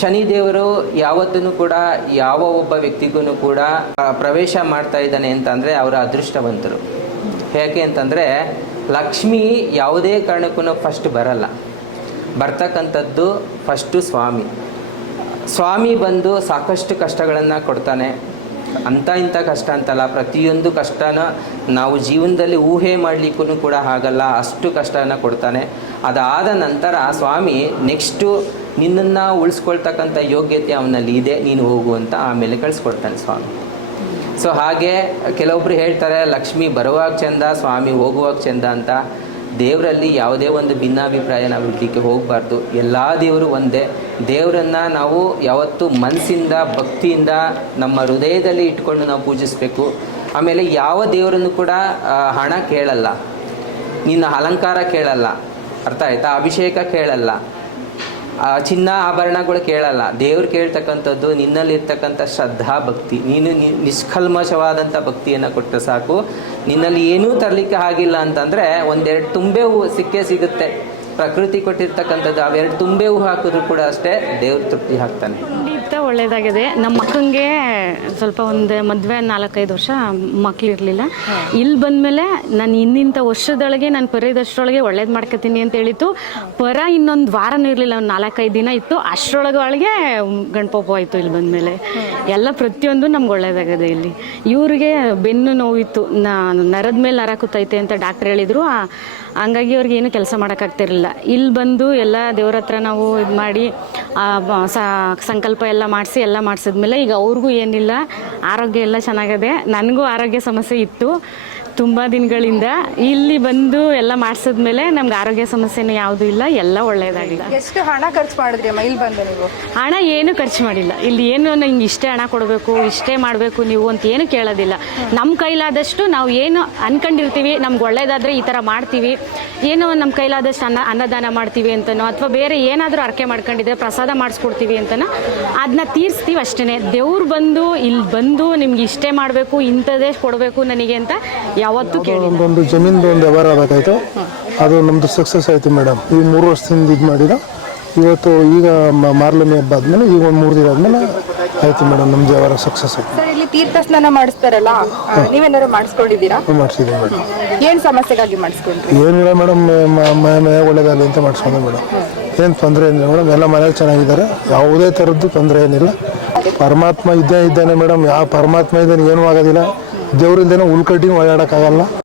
ಶನಿದೇವರು ಯಾವತ್ತೂ ಕೂಡ ಯಾವ ಒಬ್ಬ ವ್ಯಕ್ತಿಗೂ ಕೂಡ ಪ್ರವೇಶ ಮಾಡ್ತಾ ಇದ್ದಾನೆ ಅಂತಂದರೆ ಅವರ ಅದೃಷ್ಟವಂತರು. ಯಾಕೆ ಅಂತಂದರೆ, ಲಕ್ಷ್ಮಿ ಯಾವುದೇ ಕಾರಣಕ್ಕೂ ಫಸ್ಟ್ ಬರಲ್ಲ. ಬರ್ತಕ್ಕಂಥದ್ದು ಫಸ್ಟು ಸ್ವಾಮಿ. ಸ್ವಾಮಿ ಬಂದು ಸಾಕಷ್ಟು ಕಷ್ಟಗಳನ್ನು ಕೊಡ್ತಾನೆ. ಅಂತ ಇಂಥ ಕಷ್ಟ ಅಂತಲ್ಲ, ಪ್ರತಿಯೊಂದು ಕಷ್ಟನ ನಾವು ಜೀವನದಲ್ಲಿ ಊಹೆ ಮಾಡಲಿಕ್ಕೂ ಕೂಡ ಆಗಲ್ಲ, ಅಷ್ಟು ಕಷ್ಟನ ಕೊಡ್ತಾನೆ. ಅದಾದ ನಂತರ ಸ್ವಾಮಿ ನೆಕ್ಸ್ಟು ನಿನ್ನನ್ನು ಉಳಿಸ್ಕೊಳ್ತಕ್ಕಂಥ ಯೋಗ್ಯತೆ ಅವನಲ್ಲಿ ಇದೆ, ನೀನು ಹೋಗು ಅಂತ ಆಮೇಲೆ ಕಳಿಸ್ಕೊಡ್ತಾನೆ ಸ್ವಾಮಿ. ಸೊ ಹಾಗೆ ಕೆಲವೊಬ್ರು ಹೇಳ್ತಾರೆ, ಲಕ್ಷ್ಮಿ ಬರುವಾಗ ಚಂದ, ಸ್ವಾಮಿ ಹೋಗುವಾಗ ಚಂದ ಅಂತ. ದೇವರಲ್ಲಿ ಯಾವುದೇ ಒಂದು ಭಿನ್ನಾಭಿಪ್ರಾಯ ನಾವು ಇಡಲಿಕ್ಕೆ ಹೋಗಬಾರ್ದು. ಎಲ್ಲ ದೇವರು ಒಂದೇ. ದೇವರನ್ನು ನಾವು ಯಾವತ್ತೂ ಮನಸ್ಸಿಂದ ಭಕ್ತಿಯಿಂದ, ನಮ್ಮ ಹೃದಯದಲ್ಲಿ ಇಟ್ಕೊಂಡು ನಾವು ಪೂಜಿಸಬೇಕು. ಆಮೇಲೆ ಯಾವ ದೇವರನ್ನು ಕೂಡ ಹಣ ಕೇಳಲ್ಲ. ನಿನ್ನ ಅಲಂಕಾರ ಕೇಳಲ್ಲ. ಅರ್ಥ ಆಯ್ತಾ? ಅಭಿಷೇಕ ಕೇಳಲ್ಲ. ಚಿನ್ನ ಆಭರಣಗಳು ಕೇಳಲ್ಲ. ದೇವ್ರು ಕೇಳ್ತಕ್ಕಂಥದ್ದು ನಿನ್ನಲ್ಲಿರ್ತಕ್ಕಂಥ ಶ್ರದ್ಧಾ ಭಕ್ತಿ. ನೀನು ನಿಷ್ಕಲ್ಮಶವಾದಂಥ ಭಕ್ತಿಯನ್ನು ಕೊಟ್ಟರೆ ಸಾಕು. ನಿನ್ನಲ್ಲಿ ಏನೂ ತರಲಿಕ್ಕೆ ಆಗಿಲ್ಲ ಅಂತಂದರೆ ಒಂದೆರಡು ತುಂಬೆ ಹೂ ಸಿಕ್ಕೇ ಸಿಗುತ್ತೆ. ಪ್ರಕೃತಿ ಕೊಟ್ಟಿರ್ತಕ್ಕಂಥದ್ದು ಅವೆರಡು ತುಂಬೆ ಹೂ ಹಾಕಿದ್ರು ಕೂಡ ಅಷ್ಟೇ ದೇವ್ರ ತೃಪ್ತಿ ಹಾಕ್ತಾನೆ ಖಂಡಿತ ಒಳ್ಳೇದಾಗಿದೆ. ನಮ್ಮ ಮಕ್ಕಂಗೆ ಸ್ವಲ್ಪ ಒಂದು ಮದುವೆ ನಾಲ್ಕೈದು ವರ್ಷ ಮಕ್ಳಿರ್ಲಿಲ್ಲ. ಇಲ್ಲಿ ಬಂದಮೇಲೆ ನಾನು ಇನ್ನಿಂಥ ವರ್ಷದೊಳಗೆ ನಾನು ಪರದಷ್ಟರೊಳಗೆ ಒಳ್ಳೇದು ಮಾಡ್ಕೊತೀನಿ ಅಂತ ಹೇಳಿತ್ತು. ಪರ ಇನ್ನೊಂದು ವಾರನೂ ಇರಲಿಲ್ಲ, ಒಂದು ನಾಲ್ಕೈದು ದಿನ ಇತ್ತು. ಅಷ್ಟರೊಳಗೆ ಒಳಗೆ ಗಣಪಪ್ಪ ಆಯಿತು ಇಲ್ಲಿ ಬಂದಮೇಲೆ. ಎಲ್ಲ ಪ್ರತಿಯೊಂದು ನಮ್ಗೆ ಒಳ್ಳೇದಾಗಿದೆ ಇಲ್ಲಿ. ಇವ್ರಿಗೆ ಬೆನ್ನು ನೋವಿತ್ತು. ನರದ ಮೇಲೆ ನರ ಕೂತೈತೆ ಅಂತ ಡಾಕ್ಟ್ರ್ ಹೇಳಿದರು. ಹಂಗಾಗಿ ಅವ್ರಿಗೆ ಏನು ಕೆಲಸ ಮಾಡೋಕ್ಕಾಗ್ತಿರಲಿಲ್ಲ ಇಲ್ಲಿ ಬಂದು ಎಲ್ಲ ದೇವ್ರ ಹತ್ರ ನಾವು ಇದು ಮಾಡಿ ಸಂಕಲ್ಪ ಎಲ್ಲ ಮಾಡಿಸಿ, ಎಲ್ಲ ಮಾಡಿಸಿದ್ಮೇಲೆ ಈಗ ಅವ್ರಿಗೂ ಏನಿಲ್ಲ, ಆರೋಗ್ಯ ಎಲ್ಲ ಚೆನ್ನಾಗಿದೆ, ನನಗೂ ಆರೋಗ್ಯ ಸಮಸ್ಯೆ ಇತ್ತು. ತುಂಬ ದಿನಗಳಿಂದ ಇಲ್ಲಿ ಬಂದು ಎಲ್ಲ ಮಾಡಿಸಿದ್ಮೇಲೆ ನಮ್ಗೆ ಆರೋಗ್ಯ ಸಮಸ್ಯೆನೂ ಯಾವುದೂ ಇಲ್ಲ ಎಲ್ಲ ಒಳ್ಳೆಯದಾಗಿಲ್ಲ ಎಷ್ಟು ಹಣ ಖರ್ಚು ಮಾಡಿದ್ರಿ ಅಮ್ಮ? ಇಲ್ಲಿ ಬಂದು ನೀವು? ಹಣ ಏನು ಖರ್ಚು ಮಾಡಿಲ್ಲ. ಇಲ್ಲಿ ಏನು ಹಿಂಗೆ ಇಷ್ಟೇ ಹಣ ಕೊಡಬೇಕು ಇಷ್ಟೇ ಮಾಡಬೇಕು ನೀವು ಅಂತ ಏನು ಕೇಳೋದಿಲ್ಲ. ನಮ್ಮ ಕೈಲಾದಷ್ಟು ನಾವು ಏನು ಅನ್ಕೊಂಡಿರ್ತೀವಿ ನಮ್ಗೆ ಒಳ್ಳೇದಾದರೆ ಈ ಥರ ಮಾಡ್ತೀವಿ. ಏನೋ ನಮ್ಮ ಕೈಲಾದಷ್ಟು ಅನ್ನ ಅನ್ನದಾನ ಮಾಡ್ತೀವಿ ಅಂತನೋ ಅಥವಾ ಬೇರೆ ಏನಾದರೂ ಅರ್ಕೆ ಮಾಡ್ಕೊಂಡಿದ್ರೆ ಪ್ರಸಾದ ಮಾಡಿಸ್ಕೊಡ್ತೀವಿ ಅಂತನೋ ಅದನ್ನ ತೀರಿಸ್ತೀವಿ ಅಷ್ಟೇ ದೇವ್ರು ಬಂದು ಇಲ್ಲಿ ಬಂದು ನಿಮ್ಗೆ ಇಷ್ಟೇ ಮಾಡಬೇಕು ಇಂಥದ್ದೇ ಕೊಡಬೇಕು ನನಗೆ ಅಂತ ಯಾವತ್ತೂ ಒಂದು ನಮ್ದೊಂದು ಜಮೀನ್ದು ಒಂದು ವ್ಯವಹಾರ ಆಗಬೇಕಾಯ್ತು. ಅದು ನಮ್ಮದು ಸಕ್ಸಸ್ ಆಯಿತು ಮೇಡಮ್ ಈ ಮೂರು ವರ್ಷದಿಂದ ಇದು ಮಾಡಿದ. ಇವತ್ತು ಈಗ ಮಾರ್ಲಮಿ ಹಬ್ಬ ಆದ್ಮೇಲೆ ಈಗ ಒಂದು ಮೂರು ದಿನ ಆದ್ಮೇಲೆ ಆಯ್ತು ಮೇಡಮ್ ನಮ್ದು ವ್ಯವಹಾರ ಸಕ್ಸಸ್ ಆಯ್ತು. ಸರ್ ಇಲ್ಲಿ ತೀರ್ಥ ಸ್ನಾನ ಮಾಡಿಸ್ತಾರಲ್ಲ ನೀವೇನಾದ್ರು ಮಾಡಿಸ್ಕೊಂಡಿದ್ದೀರಾ? ಮಾಡಿಸಿದ್ದೀವಿ ಮೇಡಮ್ ಏನ್ ಸಮಸ್ಯೆಗಾಗಿ ಮಾಡಿಸ್ಕೊಂಡ್ರಿ? ಏನಿಲ್ಲ ಮೇಡಮ್ ಮನೆ ಒಳ್ಳೇದಾಗಲಿ ಅಂತ ಮಾಡಿಸ್ಕೊಂಡೆ ಮೇಡಮ್ ಏನು ತೊಂದರೆ ಏನಿಲ್ಲ ಮೇಡಮ್ ಎಲ್ಲ ಮನೇಲಿ ಚೆನ್ನಾಗಿದ್ದಾರೆ. ಯಾವುದೇ ಥರದ್ದು ತೊಂದರೆ ಏನಿಲ್ಲ. ಪರಮಾತ್ಮ ಇದ್ದೇ ಇದ್ದಾನೆ ಮೇಡಮ್ ಯಾವ ಪರಮಾತ್ಮ ಇದ್ದಾನೆ ಏನೂ ಆಗೋದಿಲ್ಲ. ದೇವ್ರಿಲ್ದೇನೆ ಉಳ್ಕಟ್ಟಿನ ಓಡಾಡೋಕ್ಕಾಗಲ್ಲ